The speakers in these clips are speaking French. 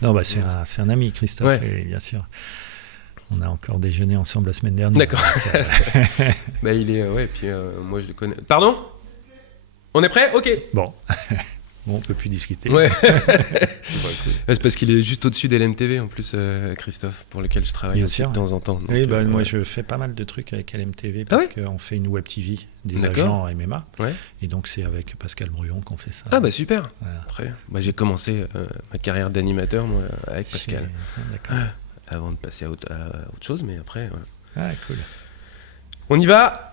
Non, c'est un ami, Christophe, Ouais. et bien sûr. On a encore déjeuné ensemble la semaine dernière. D'accord. Il est... ouais, puis moi je le connais. Pardon ? On est prêt ? Ok. Bon. Bon, on peut plus discuter. Ouais. C'est parce qu'il est juste au-dessus d'LMTV en plus, Christophe, pour lequel je travaille Bien aussi sûr. de temps en temps. Donc, Oui, moi je fais pas mal de trucs avec LMTV parce qu'on fait une web TV des agents MMA. Ouais. Et donc c'est avec Pascal Bruyon qu'on fait ça. Ah bah super. Voilà. Très bien. J'ai commencé ma carrière d'animateur moi, avec Pascal. D'accord. Avant de passer à autre chose, mais après... Voilà. Ah, cool. On y va ?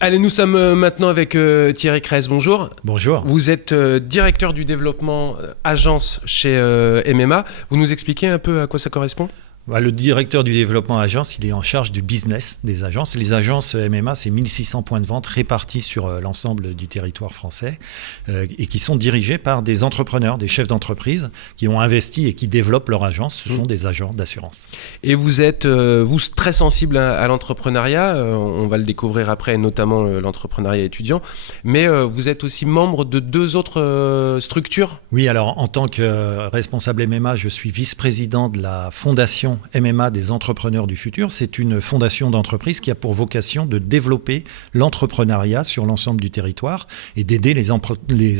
Allez, nous sommes maintenant avec Thierry Cress. Bonjour. Bonjour. Vous êtes directeur du développement agence chez MMA. Vous nous expliquez un peu à quoi ça correspond ? Le directeur du développement agence, il est en charge du business des agences. Les agences MMA, c'est 1600 points de vente répartis sur l'ensemble du territoire français et qui sont dirigés par des entrepreneurs, des chefs d'entreprise qui ont investi et qui développent leur agence. Ce sont des agents d'assurance. Et vous êtes vous très sensible à l'entrepreneuriat. On va le découvrir après, notamment l'entrepreneuriat étudiant. Mais vous êtes aussi membre de 2 autres structures ? Oui, alors en tant que responsable MMA, je suis vice-président de la fondation MMA des entrepreneurs du futur. C'est une fondation d'entreprise qui a pour vocation de développer l'entrepreneuriat sur l'ensemble du territoire et d'aider les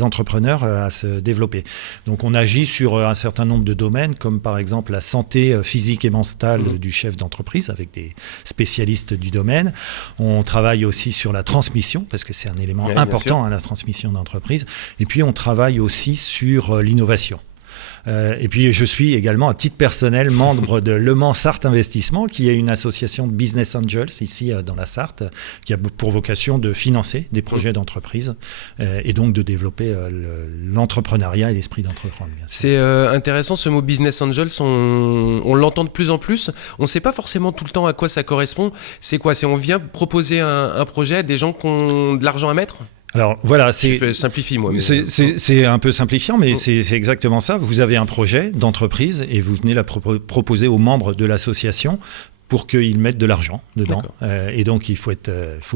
entrepreneurs à se développer. Donc on agit sur un certain nombre de domaines comme par exemple la santé physique et mentale du chef d'entreprise avec des spécialistes du domaine. On travaille aussi sur la transmission parce que c'est un élément important, la transmission d'entreprise. Et puis on travaille aussi sur l'innovation. Et puis je suis également à titre personnel membre de Le Mans Sarthe Investissement, qui est une association de business angels ici dans la Sarthe, qui a pour vocation de financer des projets d'entreprise et donc de développer l'entrepreneuriat et l'esprit d'entreprendre. C'est intéressant ce mot business angels, on l'entend de plus en plus. On ne sait pas forcément tout le temps à quoi ça correspond. C'est quoi ? On vient proposer un projet à des gens qui ont de l'argent à mettre ? Alors voilà, je simplifie moi. Mais... C'est un peu simplifiant, mais c'est exactement ça. Vous avez un projet d'entreprise et vous venez la proposer aux membres de l'association pour qu'ils mettent de l'argent dedans. Et donc il faut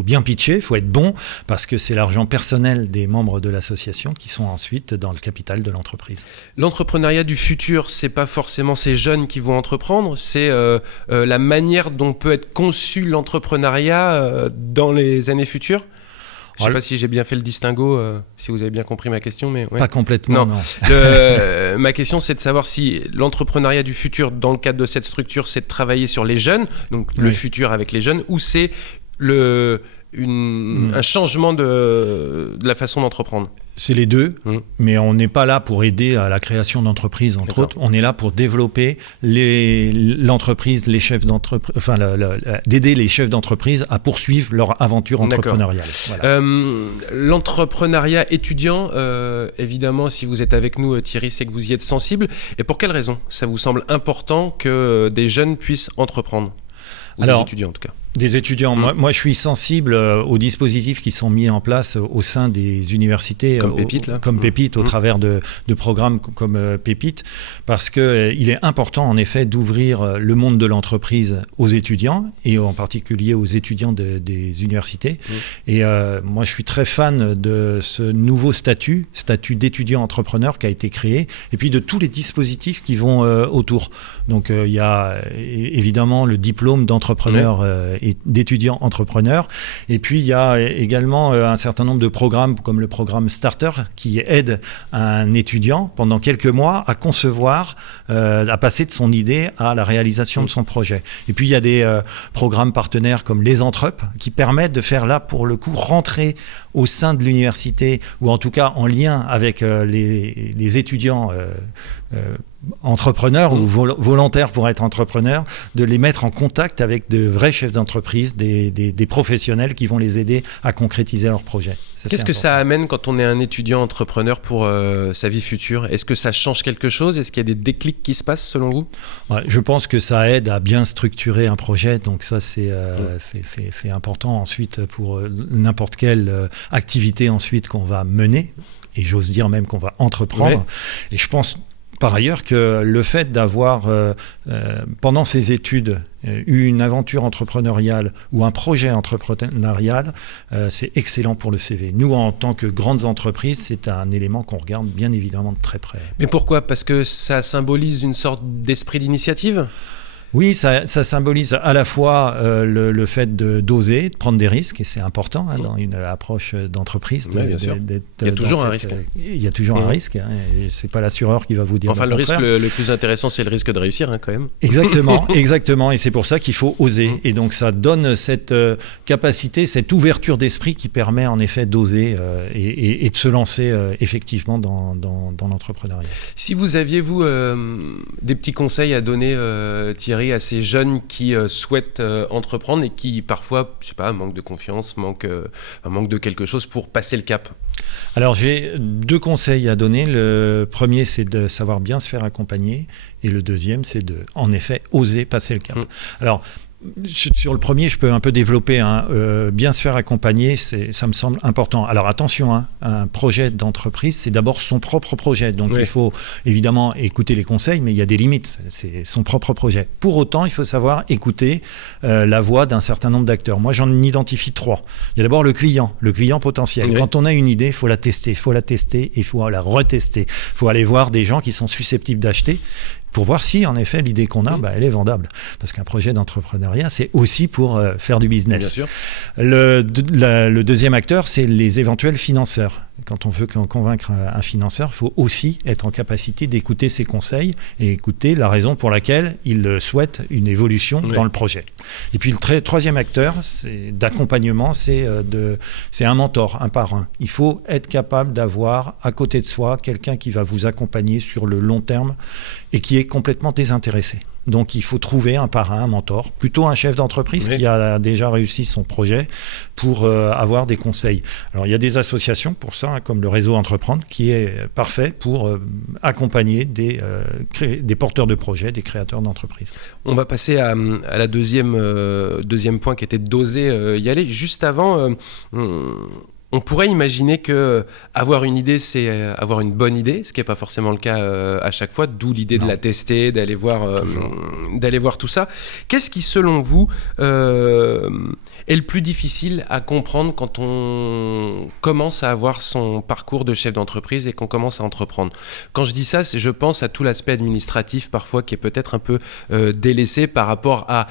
bien pitcher, il faut être bon, parce que c'est l'argent personnel des membres de l'association qui sont ensuite dans le capital de l'entreprise. L'entrepreneuriat du futur, c'est pas forcément ces jeunes qui vont entreprendre, c'est la manière dont peut être conçu l'entrepreneuriat dans les années futures. Je ne sais pas si j'ai bien fait le distinguo, si vous avez bien compris ma question. Mais ouais. Pas complètement, non. Ma question, c'est de savoir si l'entrepreneuriat du futur, dans le cadre de cette structure, c'est de travailler sur les jeunes, donc le futur avec les jeunes, ou c'est un changement de la façon d'entreprendre. C'est les deux, mais on n'est pas là pour aider à la création d'entreprises, entre autres. On est là pour développer l'entreprise, les chefs d'entreprise, d'aider les chefs d'entreprise à poursuivre leur aventure entrepreneuriale. Voilà. L'entrepreneuriat étudiant, évidemment, si vous êtes avec nous, Thierry, c'est que vous y êtes sensible. Et pour quelle raison ça vous semble important que des jeunes puissent entreprendre ? Ou des étudiants, en tout cas. Des étudiants. Moi, je suis sensible aux dispositifs qui sont mis en place au sein des universités, comme Pépite, au travers de programmes comme Pépite, parce qu'il est important, en effet, d'ouvrir le monde de l'entreprise aux étudiants, et en particulier aux étudiants des universités. Et moi, je suis très fan de ce nouveau statut d'étudiant entrepreneur qui a été créé, et puis de tous les dispositifs qui vont autour. Donc, il y a évidemment le diplôme d'entrepreneur et d'étudiants entrepreneurs. Et puis, il y a également un certain nombre de programmes, comme le programme Starter, qui aide un étudiant pendant quelques mois à concevoir, à passer de son idée à la réalisation de son projet. Et puis, il y a des programmes partenaires comme les Entrep, qui permettent de faire là, pour le coup, rentrer au sein de l'université, ou en tout cas en lien avec les étudiants entrepreneurs ou volontaires pour être entrepreneurs, de les mettre en contact avec de vrais chefs d'entreprise, des professionnels qui vont les aider à concrétiser leurs projets. Qu'est-ce que ça amène quand on est un étudiant entrepreneur pour sa vie future ? Est-ce que ça change quelque chose ? Est-ce qu'il y a des déclics qui se passent selon vous ? Je pense que ça aide à bien structurer un projet, donc ça c'est important ensuite pour n'importe quelle activité ensuite qu'on va mener, et j'ose dire même qu'on va entreprendre. Et je pense par ailleurs que le fait d'avoir, pendant ses études, eu une aventure entrepreneuriale ou un projet entrepreneurial, c'est excellent pour le CV. Nous, en tant que grandes entreprises, c'est un élément qu'on regarde bien évidemment de très près. Mais pourquoi ? Parce que ça symbolise une sorte d'esprit d'initiative ? Oui, ça symbolise à la fois le fait d'oser, de prendre des risques, et c'est important dans une approche d'entreprise. Bien sûr. Il y a toujours un risque. Il y a toujours un risque, et c'est pas l'assureur qui va vous dire. Enfin, le risque le plus intéressant, c'est le risque de réussir, quand même. Exactement, et c'est pour ça qu'il faut oser. Et donc ça donne cette capacité, cette ouverture d'esprit qui permet en effet d'oser et de se lancer effectivement dans l'entrepreneuriat. Si vous aviez, vous, des petits conseils à donner, Thierry, à ces jeunes qui souhaitent entreprendre et qui parfois, je sais pas, manquent de confiance, manquent de quelque chose pour passer le cap. Alors j'ai 2 conseils à donner. Le premier, c'est de savoir bien se faire accompagner, et le deuxième, c'est de, en effet, oser passer le cap. Alors sur le premier, je peux un peu développer. Bien se faire accompagner, ça me semble important. Alors attention, un projet d'entreprise, c'est d'abord son propre projet. Donc il faut évidemment écouter les conseils, mais il y a des limites. C'est son propre projet. Pour autant, il faut savoir écouter la voix d'un certain nombre d'acteurs. Moi, j'en identifie 3. Il y a d'abord le client potentiel. Quand on a une idée, il faut la tester, et il faut la retester. Il faut aller voir des gens qui sont susceptibles d'acheter, pour voir si, en effet, l'idée qu'on a, elle est vendable. Parce qu'un projet d'entrepreneuriat, c'est aussi pour faire du business. Bien sûr. Le deuxième acteur, c'est les éventuels financeurs. Quand on veut convaincre un financeur, il faut aussi être en capacité d'écouter ses conseils et écouter la raison pour laquelle il souhaite une évolution dans le projet. Et puis le troisième acteur d'accompagnement, c'est un mentor, un parrain. Il faut être capable d'avoir à côté de soi quelqu'un qui va vous accompagner sur le long terme et qui est complètement désintéressé. Donc il faut trouver un parrain, un mentor, plutôt un chef d'entreprise qui a déjà réussi son projet pour avoir des conseils. Alors il y a des associations pour ça, comme le réseau Entreprendre, qui est parfait pour accompagner des porteurs de projets, des créateurs d'entreprises. On va passer à la deuxième point qui était d'oser y aller. Juste avant, on pourrait imaginer que avoir une idée, c'est avoir une bonne idée, ce qui n'est pas forcément le cas à chaque fois, d'où l'idée de la tester, d'aller voir tout ça. Qu'est-ce qui, selon vous, est le plus difficile à comprendre quand on commence à avoir son parcours de chef d'entreprise et qu'on commence à entreprendre ? Quand je dis ça, je pense à tout l'aspect administratif parfois qui est peut-être un peu délaissé par rapport à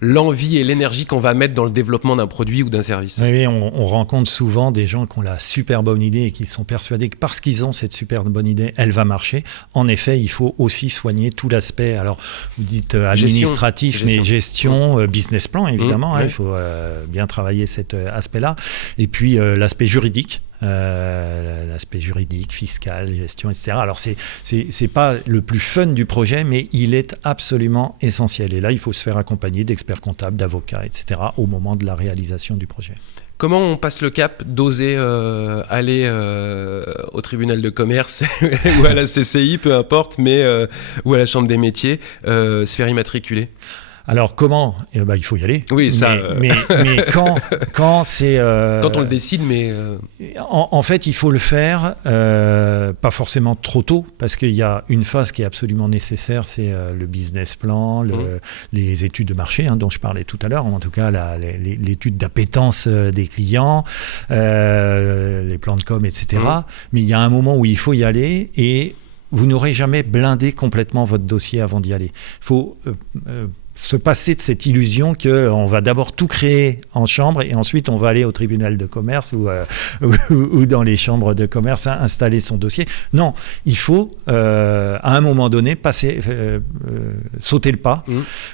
l'envie et l'énergie qu'on va mettre dans le développement d'un produit ou d'un service. Oui, on rencontre souvent des gens qui ont la super bonne idée et qui sont persuadés que parce qu'ils ont cette super bonne idée, elle va marcher. En effet, il faut aussi soigner tout l'aspect, alors vous dites administratif, mais gestion, business plan évidemment, il faut bien travailler cet aspect-là. Et puis l'aspect juridique. Fiscal, gestion, etc. Alors c'est pas le plus fun du projet, mais il est absolument essentiel. Et là, il faut se faire accompagner d'experts comptables, d'avocats, etc. au moment de la réalisation du projet. Comment on passe le cap d'oser aller au tribunal de commerce ou à la CCI, peu importe, mais ou à la chambre des métiers, se faire immatriculer ? Alors comment ? Il faut y aller. Oui, ça. Mais quand c'est. Quand on le décide, mais. En fait, il faut le faire, pas forcément trop tôt, parce qu'il y a une phase qui est absolument nécessaire, c'est le business plan, les études de marché, dont je parlais tout à l'heure, en tout cas l'étude d'appétence des clients, les plans de com, etc. Mais il y a un moment où il faut y aller et vous n'aurez jamais blindé complètement votre dossier avant d'y aller. Il faut se passer de cette illusion qu'on va d'abord tout créer en chambre et ensuite on va aller au tribunal de commerce ou dans les chambres de commerce installer son dossier. Non, il faut à un moment donné sauter le pas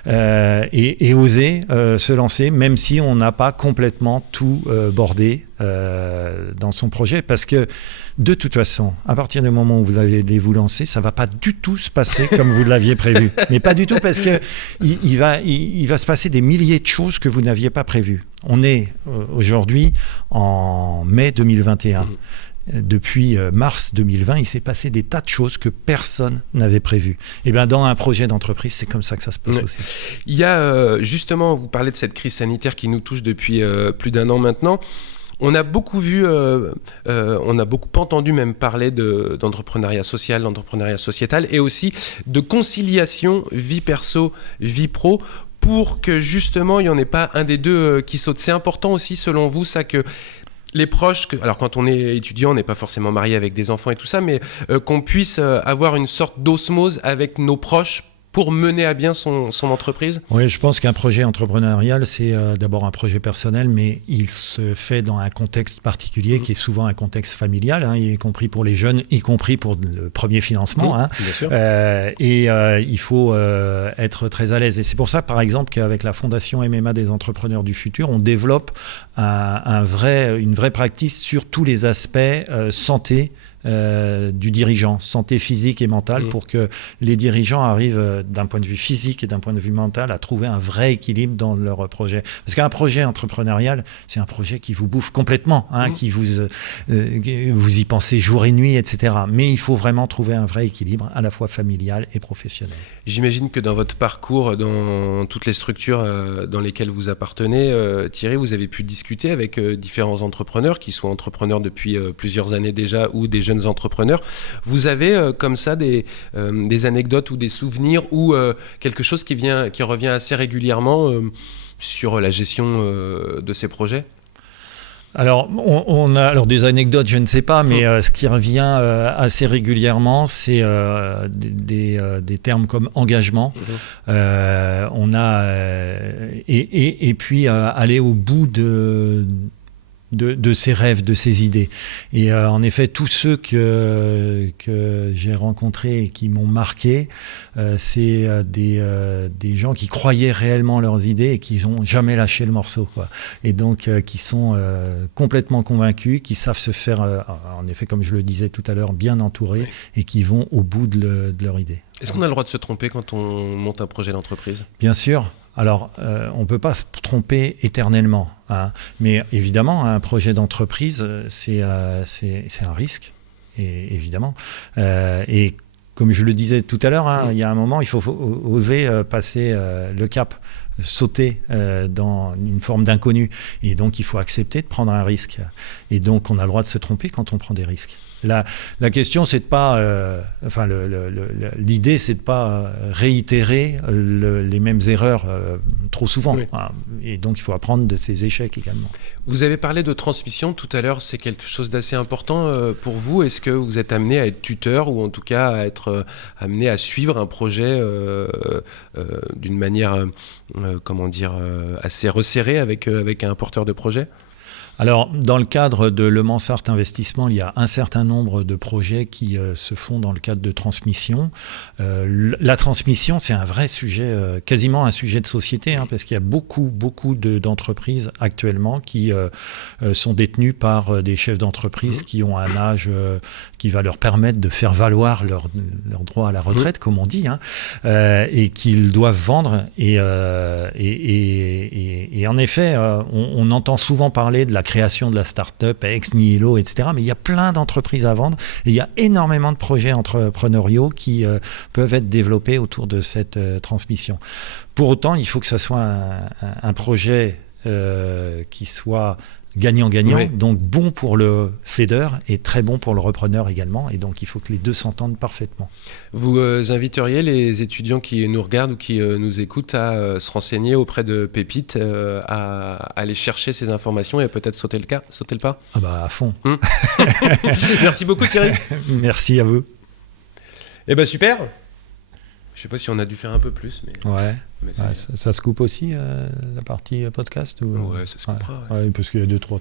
et oser se lancer, même si on n'a pas complètement tout bordé dans son projet, parce que de toute façon, à partir du moment où vous allez vous lancer, ça ne va pas du tout se passer comme vous l'aviez prévu. Mais pas du tout, parce que il va se passer des milliers de choses que vous n'aviez pas prévues. On est aujourd'hui en mai 2021. Depuis mars 2020, il s'est passé des tas de choses que personne n'avait prévues. Et bien, dans un projet d'entreprise, c'est comme ça que ça se passe aussi. Il y a justement, vous parlez de cette crise sanitaire qui nous touche depuis plus d'1 an maintenant. On a beaucoup vu, on a beaucoup entendu même parler d'entrepreneuriat social, d'entrepreneuriat sociétal et aussi de conciliation vie perso, vie pro pour que justement il n'y en ait pas un des deux qui saute. C'est important aussi selon vous ça que les proches, alors quand on est étudiant, on n'est pas forcément marié avec des enfants et tout ça, mais qu'on puisse avoir une sorte d'osmose avec nos proches pour mener à bien son entreprise. Oui, je pense qu'un projet entrepreneurial, c'est d'abord un projet personnel, mais il se fait dans un contexte particulier qui est souvent un contexte familial, hein, y compris pour les jeunes, y compris pour le premier financement. Hein. Bien sûr. Il faut être très à l'aise. Et c'est pour ça, par exemple, qu'avec la Fondation MMA des entrepreneurs du futur, on développe une vraie pratique sur tous les aspects santé, du dirigeant, santé physique et mentale, pour que les dirigeants arrivent d'un point de vue physique et d'un point de vue mental à trouver un vrai équilibre dans leur projet. Parce qu'un projet entrepreneurial, c'est un projet qui vous bouffe complètement, hein, qui vous y pensez jour et nuit, etc. Mais il faut vraiment trouver un vrai équilibre à la fois familial et professionnel. J'imagine que dans votre parcours, dans toutes les structures dans lesquelles vous appartenez, Thierry, vous avez pu discuter avec différents entrepreneurs, qui sont entrepreneurs depuis plusieurs années déjà ou des jeunes entrepreneurs. Vous avez comme ça des anecdotes ou des souvenirs ou quelque chose qui revient assez régulièrement sur la gestion de ces projets ? Alors, on a des anecdotes, je ne sais pas, mais ce qui revient assez régulièrement, c'est des termes comme engagement. On a et puis aller au bout de ses rêves, de ses idées. Et en effet, tous ceux que j'ai rencontrés et qui m'ont marqué, c'est des gens qui croyaient réellement leurs idées et qui n'ont jamais lâché le morceau, quoi. Et donc, qui sont complètement convaincus, qui savent se faire, en effet, comme je le disais tout à l'heure, bien entourés, et qui vont au bout de leur idée. Est-ce qu'on a le droit de se tromper quand on monte un projet d'entreprise ? Bien sûr. Alors, on ne peut pas se tromper éternellement, hein. Mais évidemment, un projet d'entreprise, c'est un risque, évidemment. Et comme je le disais tout à l'heure, hein, il y a un moment, il faut oser passer le cap, sauter dans une forme d'inconnu. Et donc, il faut accepter de prendre un risque. Et donc, on a le droit de se tromper quand on prend des risques. La question, c'est de pas, l'idée, c'est de pas réitérer les mêmes erreurs trop souvent. Oui. Et donc, il faut apprendre de ces échecs également. Vous avez parlé de transmission tout à l'heure. C'est quelque chose d'assez important pour vous. Est-ce que vous êtes amené à être tuteur ou en tout cas à être amené à suivre un projet d'une manière, assez resserrée avec un porteur de projet ? Alors, dans le cadre de Le Mansart Investissement, il y a un certain nombre de projets qui se font dans le cadre de transmission. La transmission, c'est un vrai sujet, quasiment un sujet de société, hein, parce qu'il y a beaucoup d'entreprises actuellement qui sont détenues par des chefs d'entreprise qui ont un âge qui va leur permettre de faire valoir leur droit à la retraite, comme on dit, hein, et qu'ils doivent vendre. Et en effet, on entend souvent parler de la création de la start-up ex nihilo, etc. Mais il y a plein d'entreprises à vendre et il y a énormément de projets entrepreneuriaux qui peuvent être développés autour de cette transmission. Pour autant, il faut que ça soit un projet qui soit gagnant-gagnant, oui. Donc bon pour le cédeur et très bon pour le repreneur également. Et donc, il faut que les deux s'entendent parfaitement. Vous inviteriez les étudiants qui nous regardent ou qui nous écoutent à se renseigner auprès de Pépite, à aller chercher ces informations et peut-être sauter le pas ? Ah bah à fond. Merci beaucoup Thierry. Merci à vous. Eh ben super. Je sais pas si on a dû faire un peu plus, mais... Ouais. Ça se coupe aussi, la partie podcast ou... Ouais, ça se coupera. Ouais, parce qu'il y a 2-3